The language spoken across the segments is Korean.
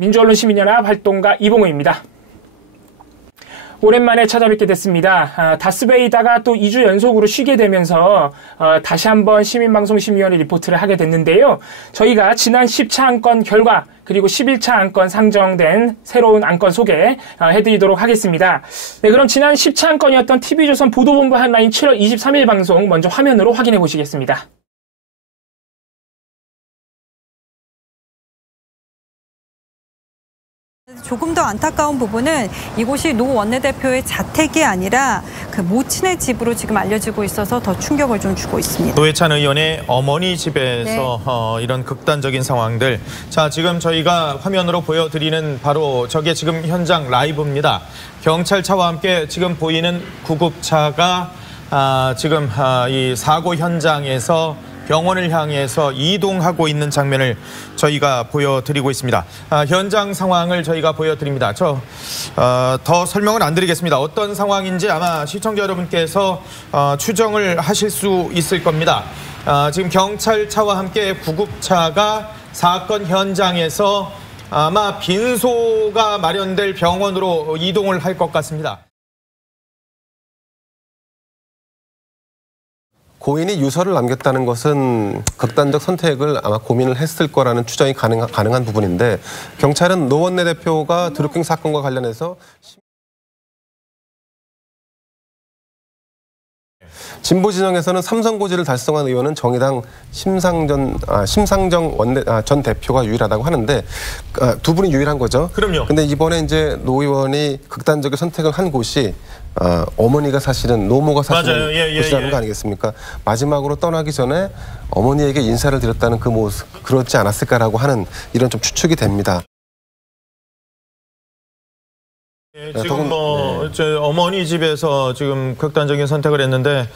민주언론 시민연합 활동가 이봉호입니다. 오랜만에 찾아뵙게 됐습니다. 다스베이다가 또 2주 연속으로 쉬게 되면서 다시 한번 시민방송심의위원회 리포트를 하게 됐는데요. 저희가 지난 10차 안건 결과 그리고 11차 안건 상정된 새로운 안건 소개해드리도록 하겠습니다. 네, 그럼 지난 10차 안건이었던 TV조선 보도본부 한라인 7월 23일 방송 먼저 화면으로 확인해 보시겠습니다. 조금 더 안타까운 부분은 이곳이 노 원내대표의 자택이 아니라 그 모친의 집으로 지금 알려지고 있어서 더 충격을 좀 주고 있습니다. 노회찬 의원의 어머니 집에서 네. 이런 극단적인 상황들. 자, 지금 저희가 화면으로 보여드리는 바로 저게 지금 현장 라이브입니다. 경찰차와 함께 지금 보이는 구급차가 지금 이 사고 현장에서 병원을 향해서 이동하고 있는 장면을 저희가 보여드리고 있습니다. 현장 상황을 저희가 보여드립니다. 더 설명은 안 드리겠습니다. 어떤 상황인지 아마 시청자 여러분께서 추정을 하실 수 있을 겁니다. 지금 경찰차와 함께 구급차가 사건 현장에서 아마 빈소가 마련될 병원으로 이동을 할 것 같습니다. 고인이 유서를 남겼다는 것은 극단적 선택을 아마 고민을 했을 거라는 추정이 가능한 부분인데 경찰은 노 원내대표가 드루킹 사건과 관련해서 진보 진영에서는 삼성고지를 달성한 의원은 정의당 심상정 전 대표가 유일하다고 하는데 두 분이 유일한 거죠. 그럼요. 근데 이번에 이제 노 의원이 극단적인 선택을 한 곳이 어머니가 사실은 노모가 사시는 곳이라는 거 아니겠습니까? 마지막으로 떠나기 전에 어머니에게 인사를 드렸다는 그 모습 그렇지 않았을까라고 하는 이런 좀 추측이 됩니다. 지금 어머니 집에서 지금 극단적인 선택을 했는데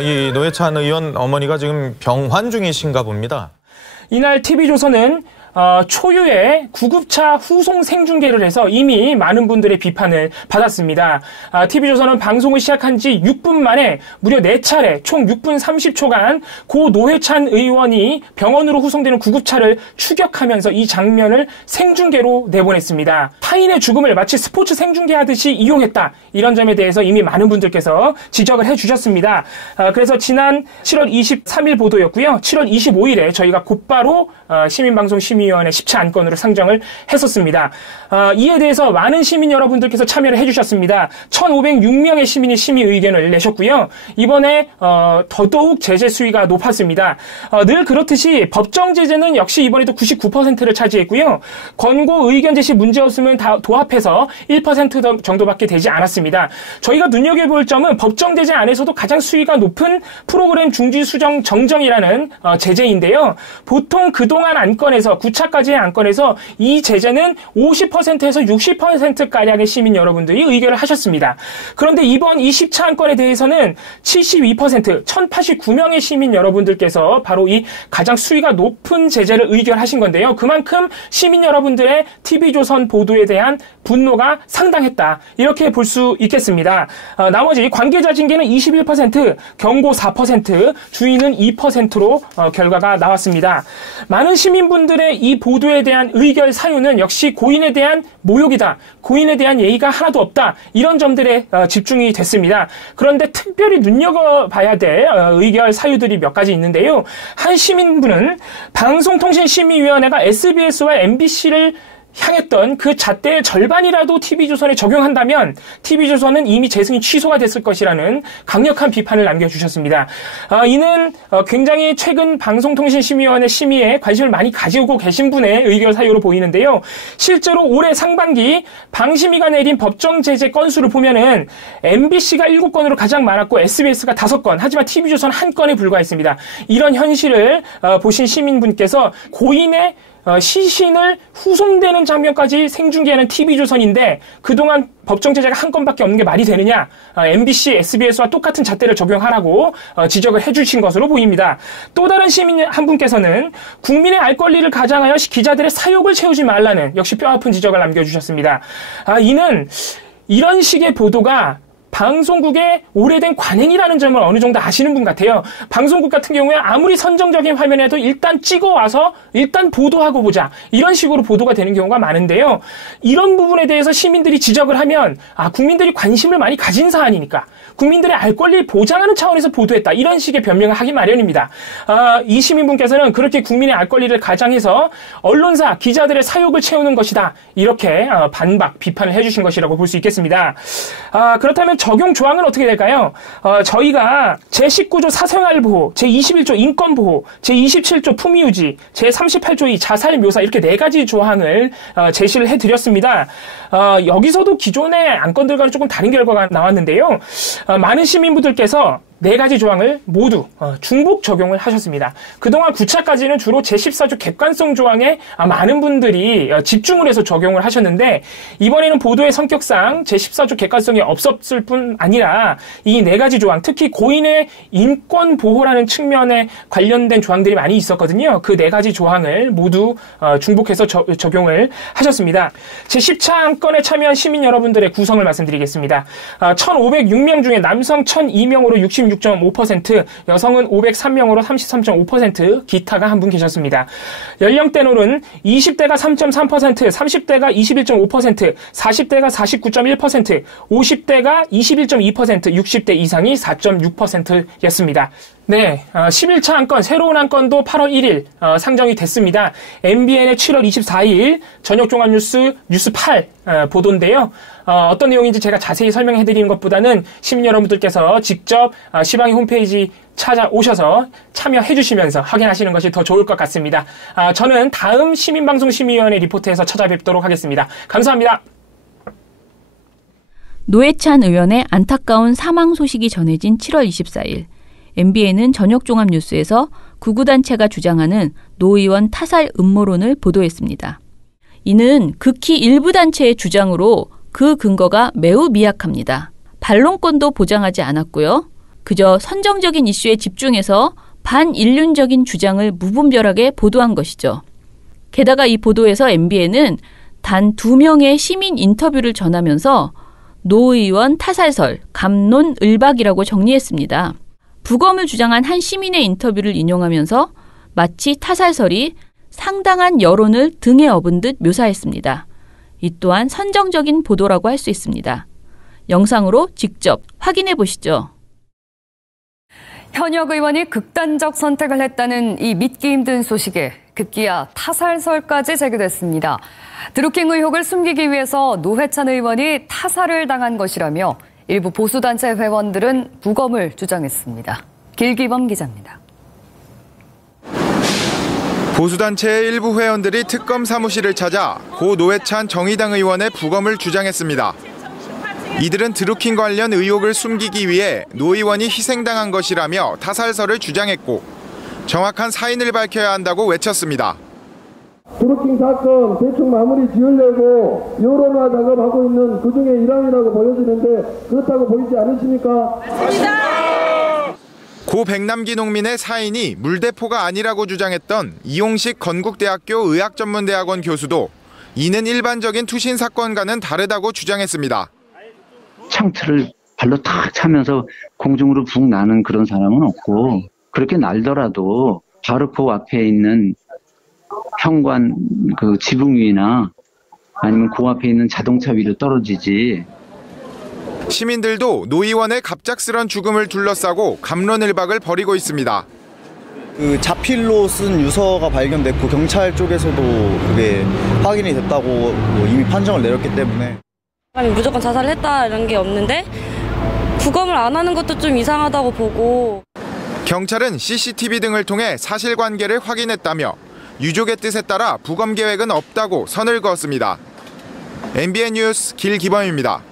이 노회찬 의원 어머니가 지금 병환 중이신가 봅니다. 이날 TV조선은 초유의 구급차 후송 생중계를 해서 이미 많은 분들의 비판을 받았습니다. TV조선은 방송을 시작한 지 6분 만에 무려 4차례 총 6분 30초간 고 노회찬 의원이 병원으로 후송되는 구급차를 추격하면서 이 장면을 생중계로 내보냈습니다. 타인의 죽음을 마치 스포츠 생중계하듯이 이용했다. 이런 점에 대해서 이미 많은 분들께서 지적을 해주셨습니다. 그래서 지난 7월 23일 보도였고요. 7월 25일에 저희가 곧바로 시민방송심의위원회 10차 안건으로 상정을 했었습니다. 이에 대해서 많은 시민 여러분들께서 참여를 해주셨습니다. 1,506명의 시민이 심의 의견을 내셨고요. 이번에 더더욱 제재 수위가 높았습니다. 늘 그렇듯이 법정 제재는 역시 이번에도 99%를 차지했고요. 권고 의견 제시 문제 없으면 다 도합해서 1% 정도밖에 되지 않았습니다. 저희가 눈여겨볼 점은 법정 제재 안에서도 가장 수위가 높은 프로그램 중지 수정 정정이라는 제재인데요. 보통 그동안 안건에서 9차까지의 안건에서 이 제재는 50%에서 60%가량의 시민 여러분들이 의결을 하셨습니다. 그런데 이번 20차 안건에 대해서는 72%, 1089명의 시민 여러분들께서 바로 이 가장 수위가 높은 제재를 의결하신 건데요. 그만큼 시민 여러분들의 TV조선 보도에 대한 분노가 상당했다. 이렇게 볼 수 있겠습니다. 나머지 관계자 징계는 21%, 경고 4%, 주의는 2%로 결과가 나왔습니다. 많은 시민분들의 이 보도에 대한 의결 사유는 역시 고인에 대한 모욕이다. 고인에 대한 예의가 하나도 없다. 이런 점들에 집중이 됐습니다. 그런데 특별히 눈여겨봐야 될 의결 사유들이 몇 가지 있는데요. 한 시민분은 방송통신심의위원회가 SBS와 MBC를 향했던 그 잣대의 절반이라도 TV조선에 적용한다면 TV조선은 이미 재승인 취소가 됐을 것이라는 강력한 비판을 남겨주셨습니다. 이는 굉장히 최근 방송통신심의위원회 심의에 관심을 많이 가지고 계신 분의 의결 사유로 보이는데요. 실제로 올해 상반기 방심위가 내린 법정 제재 건수를 보면은 MBC가 7건으로 가장 많았고 SBS가 5건, 하지만 TV조선 1건에 불과했습니다. 이런 현실을 보신 시민분께서 고인의 시신을 후송되는 장면까지 생중계하는 TV조선인데 그동안 법정 제재가 한 건밖에 없는 게 말이 되느냐. MBC, SBS와 똑같은 잣대를 적용하라고 지적을 해주신 것으로 보입니다. 또 다른 시민 한 분께서는 국민의 알 권리를 가장하여 기자들의 사욕을 채우지 말라는 역시 뼈아픈 지적을 남겨주셨습니다. 이는 이런 식의 보도가 방송국의 오래된 관행이라는 점을 어느 정도 아시는 분 같아요. 방송국 같은 경우에 아무리 선정적인 화면에도 일단 찍어와서 일단 보도하고 보자. 이런 식으로 보도가 되는 경우가 많은데요. 이런 부분에 대해서 시민들이 지적을 하면 국민들이 관심을 많이 가진 사안이니까 국민들의 알 권리를 보장하는 차원에서 보도했다. 이런 식의 변명을 하기 마련입니다. 이 시민분께서는 그렇게 국민의 알 권리를 가장해서 언론사, 기자들의 사욕을 채우는 것이다. 이렇게 반박, 비판을 해주신 것이라고 볼 수 있겠습니다. 그렇다면 적용 조항은 어떻게 될까요? 저희가 제19조 사생활보호, 제21조 인권보호, 제27조 품위유지, 제38조 2 자살묘사 이렇게 4가지 조항을 제시를 해드렸습니다. 여기서도 기존의 안건들과는 조금 다른 결과가 나왔는데요. 많은 시민분들께서 4가지 조항을 모두 중복 적용을 하셨습니다. 그동안 9차까지는 주로 제14조 객관성 조항에 많은 분들이 집중을 해서 적용을 하셨는데 이번에는 보도의 성격상 제14조 객관성이 없었을 뿐 아니라 이 4가지 조항, 특히 고인의 인권 보호라는 측면에 관련된 조항들이 많이 있었거든요. 그 4가지 조항을 모두 중복해서 적용을 하셨습니다. 제10차 안건에 참여한 시민 여러분들의 구성을 말씀드리겠습니다. 1,506명 중에 남성 1,002명으로 66.5%, 여성은 503명으로 33.5%, 기타가 한 분 계셨습니다. 연령대로는 20대가 3.3%, 30대가 21.5%, 40대가 49.1%, 50대가 21.2%, 60대 이상이 4.6%였습니다. 네, 11차 안건, 새로운 안건도 8월 1일 상정이 됐습니다. MBN의 7월 24일 저녁종합뉴스 뉴스 8 보도인데요. 어떤 내용인지 제가 자세히 설명해드리는 것보다는 시민 여러분들께서 직접 시방위 홈페이지 찾아오셔서 참여해주시면서 확인하시는 것이 더 좋을 것 같습니다. 저는 다음 시민방송심의위원회 리포트에서 찾아뵙도록 하겠습니다. 감사합니다. 노회찬 의원의 안타까운 사망 소식이 전해진 7월 24일, MBN은 저녁종합뉴스에서 구구단체가 주장하는 노 의원 타살 음모론을 보도했습니다. 이는 극히 일부 단체의 주장으로 그 근거가 매우 미약합니다. 반론권도 보장하지 않았고요. 그저 선정적인 이슈에 집중해서 반인륜적인 주장을 무분별하게 보도한 것이죠. 게다가 이 보도에서 MBN은 단 2명의 시민 인터뷰를 전하면서 노 의원 타살설, 감론 을박이라고 정리했습니다. 부검을 주장한 한 시민의 인터뷰를 인용하면서 마치 타살설이 상당한 여론을 등에 업은 듯 묘사했습니다. 이 또한 선정적인 보도라고 할 수 있습니다. 영상으로 직접 확인해 보시죠. 현역 의원이 극단적 선택을 했다는 이 믿기 힘든 소식에 급기야 타살설까지 제기됐습니다. 드루킹 의혹을 숨기기 위해서 노회찬 의원이 타살을 당한 것이라며 일부 보수단체 회원들은 부검을 주장했습니다. 길기범 기자입니다. 보수단체의 일부 회원들이 특검 사무실을 찾아 고 노회찬 정의당 의원의 부검을 주장했습니다. 이들은 드루킹 관련 의혹을 숨기기 위해 노 의원이 희생당한 것이라며 타살설을 주장했고 정확한 사인을 밝혀야 한다고 외쳤습니다. 드루킹 사건 대충 마무리 지으려고 여론화 작업하고 있는 그중에 일환이라고 보여지는데 그렇다고 보이지 않으십니까? 맞습니다. 고 백남기 농민의 사인이 물대포가 아니라고 주장했던 이용식 건국대학교 의학전문대학원 교수도 이는 일반적인 투신 사건과는 다르다고 주장했습니다. 창틀을 발로 탁 차면서 공중으로 붕 나는 그런 사람은 없고 그렇게 날더라도 바로 그 앞에 있는 현관 그 지붕 위나 아니면 그 앞에 있는 자동차 위로 떨어지지. 시민들도 노 의원의 갑작스런 죽음을 둘러싸고 갑론을박을 벌이고 있습니다. 그 자필로 쓴 유서가 발견됐고 경찰 쪽에서도 그게 확인이 됐다고 이미 판정을 내렸기 때문에 무조건 자살을 했다 이런 게 없는데 부검을 안 하는 것도 좀 이상하다고 보고. 경찰은 CCTV 등을 통해 사실관계를 확인했다며 유족의 뜻에 따라 부검 계획은 없다고 선을 그었습니다. MBN 뉴스 길기범입니다.